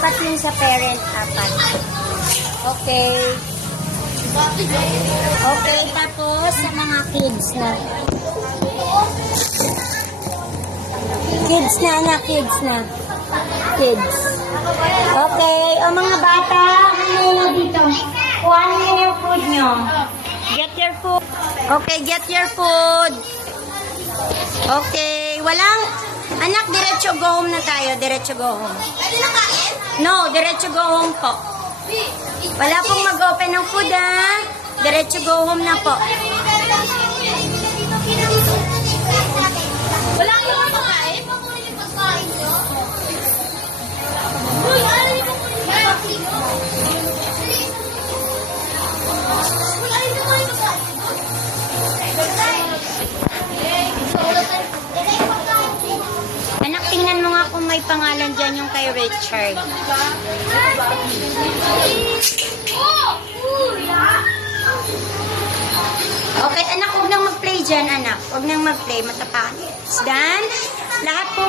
Apat yung sa parent, apat. Okay. Okay, tapos sa mga kids na. Kids na, anak, kids na. Kids. Okay, o mga bata, ano na dito? Kuhanin nyo yung food nyo. Get your food. Okay, get your food. Okay, walang... Anak, diretso go home na tayo. Diretso go home. Pwede na kain? No, diretso go home po. Wala pong mag-open ng food, ha? Diretso go home na po. Wala yung pagkain? Pakunin yung pagkain nyo? Uy, ano yung pagkain nyo? Wala yung pagkain nyo? Anak, tingnan mo nga kung may pangalan dyan yung kay Richard. Okay, anak, huwag nang mag-play dyan, anak. Huwag nang mag-play, matapakan. Dan, lahat po